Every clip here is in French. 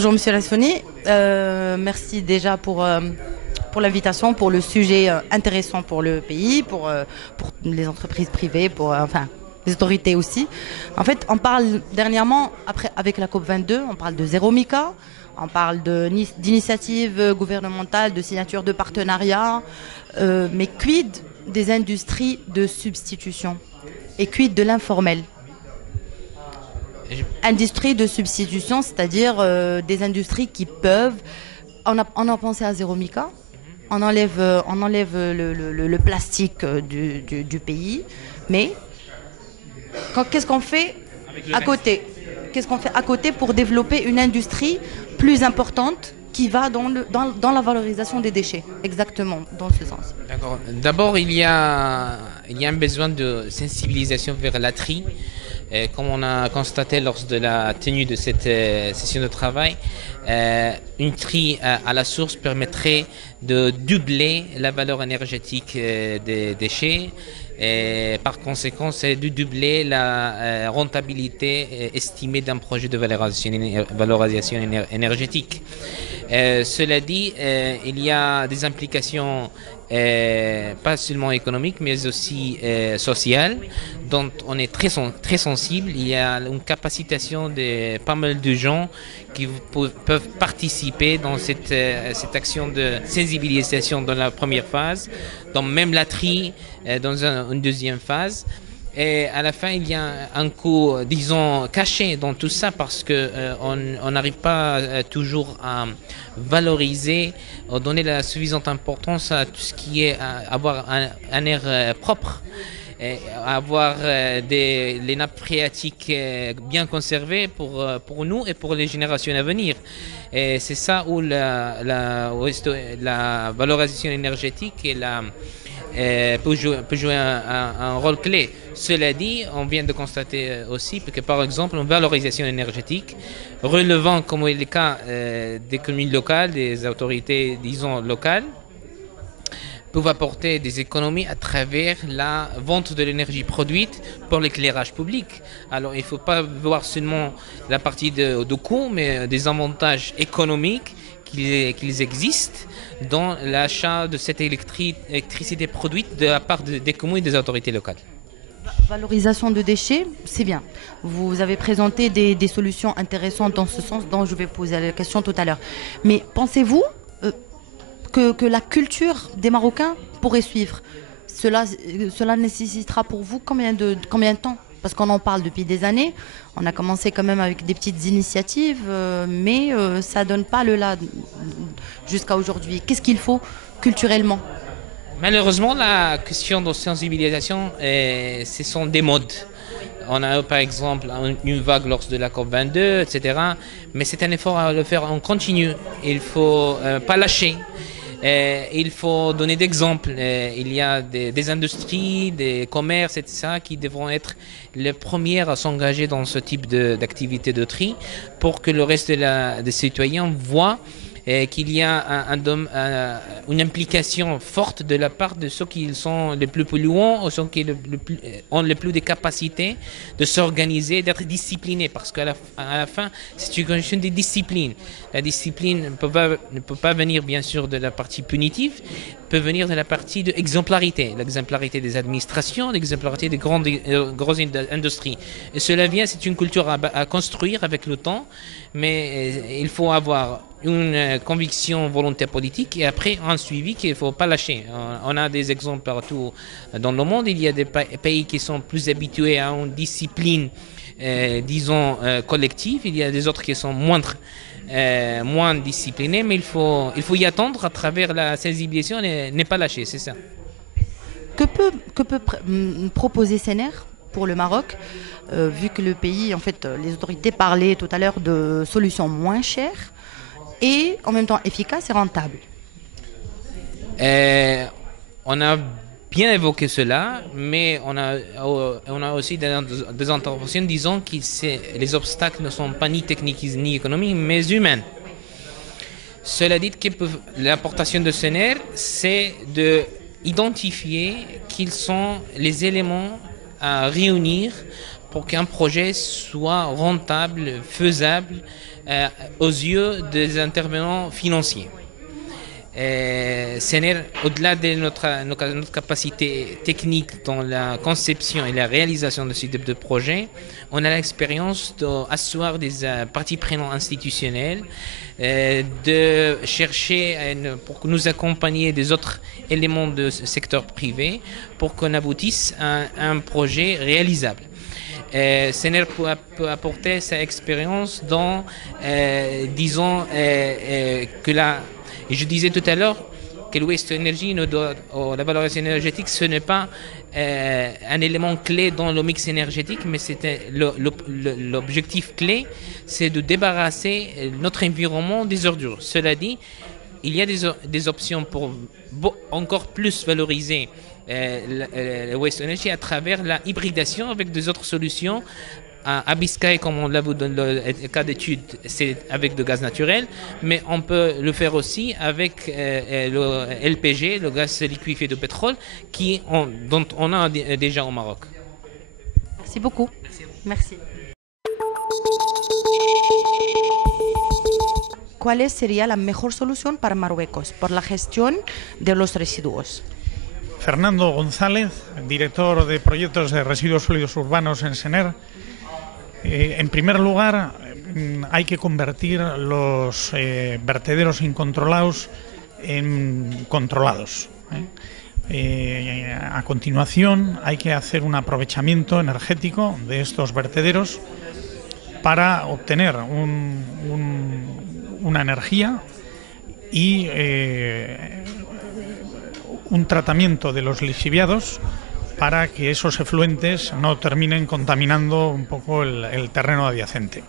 Bonjour Monsieur Lassoni, merci déjà pour l'invitation, pour le sujet intéressant pour le pays, pour les entreprises privées, enfin les autorités aussi. En fait, on parle dernièrement, après, avec la COP22, on parle de zéro MICA, on parle d'initiatives gouvernementales, de signatures de partenariats, mais quid des industries de substitution et quid de l'informel? Industrie de substitution, c'est-à-dire des industries qui peuvent... On a pensé à zéro mica, on enlève le plastique du pays, mais qu'est-ce qu'on fait à côté? Qu'est-ce qu'on fait à côté pour développer une industrie plus importante qui va dans la valorisation des déchets, exactement, dans ce sens. D'accord. D'abord, il y a un besoin de sensibilisation vers la tri. Comme on a constaté lors de la tenue de cette session de travail, une tri à la source permettrait de doubler la valeur énergétique des déchets. Et par conséquent, c'est de doubler la rentabilité estimée d'un projet de valorisation énergétique. Cela dit, il y a des implications pas seulement économiques, mais aussi sociales, dont on est très sensible. Il y a une capacitation de pas mal de gens qui peuvent participer dans cette action de sensibilisation dans la première phase, dans même la tri dans une deuxième phase. Et à la fin, il y a un coût, disons, caché dans tout ça parce que on n'arrive pas toujours à valoriser, à donner la suffisante importance à tout ce qui est avoir un air propre, et avoir les nappes phréatiques bien conservées pour nous et pour les générations à venir. Et c'est ça où la valorisation énergétique et peut jouer un rôle clé. Cela dit, on vient de constater aussi que par exemple une valorisation énergétique relevant comme est le cas des communes locales, des autorités disons locales, peuvent apporter des économies à travers la vente de l'énergie produite pour l'éclairage public. Alors il ne faut pas voir seulement la partie de coût, mais des avantages économiques qu'ils existent dans l'achat de cette électricité produite de la part des communes et des autorités locales. Valorisation de déchets, c'est bien. Vous avez présenté des solutions intéressantes dans ce sens dont je vais poser la question tout à l'heure. Mais pensez-vous que la culture des Marocains pourrait suivre? Cela nécessitera pour vous combien de temps? Parce qu'on en parle depuis des années. On a commencé quand même avec des petites initiatives, mais ça ne donne pas le là jusqu'à aujourd'hui. Qu'est-ce qu'il faut culturellement? Malheureusement, la question de sensibilisation, ce sont des modes. On a eu par exemple une vague lors de la COP22, etc. Mais c'est un effort à le faire en continu. Il ne faut pas lâcher. Il faut donner d'exemples. Il y a des industries, des commerces, etc. qui devront être les premières à s'engager dans ce type d'activité de tri pour que le reste des citoyens voient qu'il y a une implication forte de la part de ceux qui sont les plus polluants ou ceux qui ont le plus de capacités de s'organiser, d'être disciplinés. Parce qu'à la fin, c'est une question de discipline. La discipline ne peut pas venir, bien sûr, de la partie punitive, peut venir de la partie de exemplarité. L'exemplarité des administrations, l'exemplarité des grosses industries. Et cela vient, c'est une culture à construire avec le temps, mais il faut avoir une conviction, volonté politique et après un suivi qu'il ne faut pas lâcher. On a des exemples partout dans le monde. Il y a des pays qui sont plus habitués à une discipline, disons, collective. Il y a des autres qui sont moins disciplinés, mais il faut y attendre à travers la sensibilisation et ne pas lâcher, c'est ça. Que peut proposer CNR pour le Maroc, vu que le pays, en fait, les autorités parlaient tout à l'heure de solutions moins chères et en même temps efficaces et rentables? On a bien évoqué cela, mais on a aussi des interventions disant que les obstacles ne sont pas ni techniques ni économiques, mais humains. Cela dit, l'importation de CNR, c'est d'identifier quels sont les éléments à réunir pour qu'un projet soit rentable, faisable, aux yeux des intervenants financiers. CNR, au-delà de notre capacité technique dans la conception et la réalisation de ce type de projet, on a l'expérience d'asseoir des parties prenantes institutionnelles, de chercher pour nous accompagner des autres éléments du secteur privé pour qu'on aboutisse à un projet réalisable. CNR peut apporter sa expérience dans, disons, que et je disais tout à l'heure que le waste energy, la valorisation énergétique, ce n'est pas un élément clé dans le mix énergétique, mais l'objectif clé, c'est de débarrasser notre environnement des ordures. Cela dit, il y a des options pour encore plus valoriser le waste energy à travers la hybridation avec des autres solutions. À Biscay, comme on l'a vu dans le cas d'étude, c'est avec du gaz naturel, mais on peut le faire aussi avec le LPG, le gaz liquéfié de pétrole, dont on a déjà au Maroc. Merci beaucoup. Merci. ¿Cuál sería la mejor solución para Marruecos por la gestión de los residuos? Fernando González, director de proyectos de residuos sólidos urbanos en CNR. En primer lugar, hay que convertir los vertederos incontrolados en controlados. A continuación, hay que hacer un aprovechamiento energético de estos vertederos para obtener una energía y un tratamiento de los lixiviados para que esos efluentes no terminen contaminando un poco el terreno adyacente.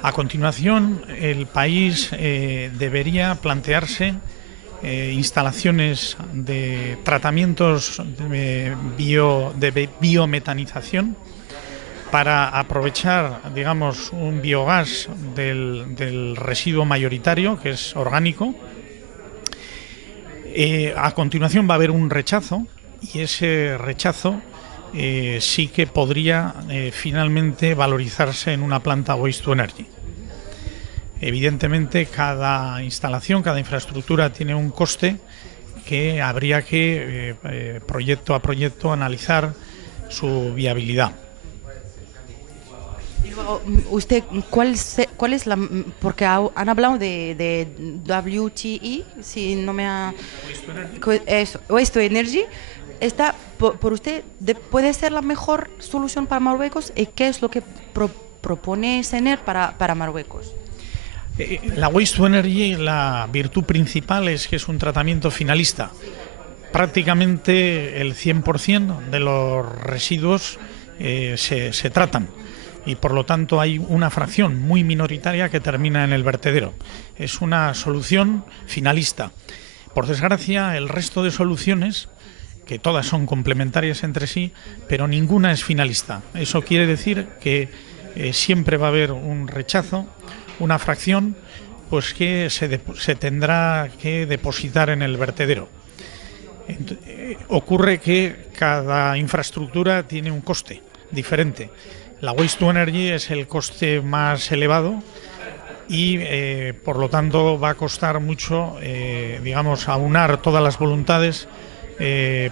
A continuación, el país debería plantearse instalaciones de tratamientos de biometanización para aprovechar, digamos, un biogás del residuo mayoritario, que es orgánico. A continuación va a haber un rechazo, y ese rechazo sí que podría finalmente valorizarse en una planta waste to energy. Evidentemente, cada instalación, cada infraestructura tiene un coste que habría que, proyecto a proyecto, analizar su viabilidad. Y luego, usted, ¿cuál es la...? Porque han hablado de WTE, si no me ha... Waste to Energy. Esta, por usted, ¿puede ser la mejor solución para Marruecos? ¿Y qué es lo que propone CNR para Marruecos? La Waste to Energy, la virtud principal es que es un tratamiento finalista. Prácticamente el 100% de los residuos se tratan, y por lo tanto hay una fracción muy minoritaria que termina en el vertedero. Es una solución finalista. Por desgracia, el resto de soluciones, que todas son complementarias entre sí, pero ninguna es finalista. Eso quiere decir que siempre va a haber un rechazo, una fracción, pues que se tendrá que depositar en el vertedero. Ocurre que cada infraestructura tiene un coste diferente. La Waste to Energy es el coste más elevado y por lo tanto va a costar mucho, digamos, aunar todas las voluntades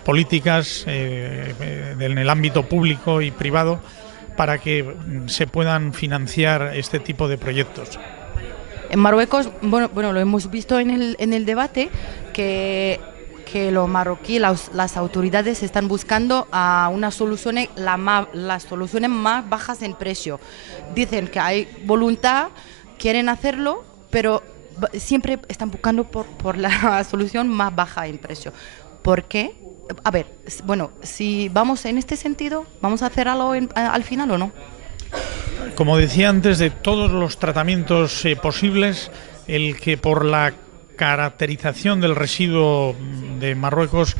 políticas en el ámbito público y privado para que se puedan financiar este tipo de proyectos. En Marruecos, bueno, lo hemos visto en el debate que los marroquíes, las autoridades están buscando a unas soluciones, las soluciones más bajas en precio. Dicen que hay voluntad, quieren hacerlo, pero siempre están buscando por la solución más baja en precio. ¿Por qué? A ver, bueno, si vamos en este sentido, ¿vamos a hacer algo al final o no? Como decía antes, de todos los tratamientos posibles, el que por la caracterización del residuo de Marruecos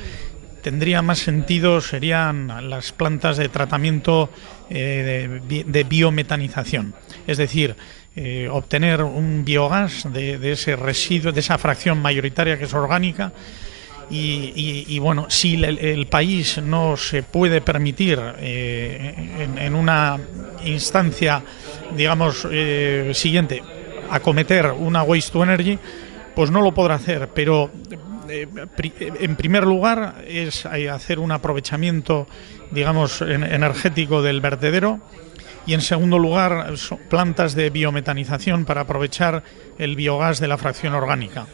tendría más sentido serían las plantas de tratamiento de biometanización, es decir, obtener un biogás de ese residuo, de esa fracción mayoritaria que es orgánica, y bueno, si el país no se puede permitir en una instancia, digamos, siguiente, acometer una waste to energy, pues no lo podrá hacer, pero en primer lugar es hacer un aprovechamiento, digamos, energético del vertedero, y en segundo lugar plantas de biometanización para aprovechar el biogás de la fracción orgánica.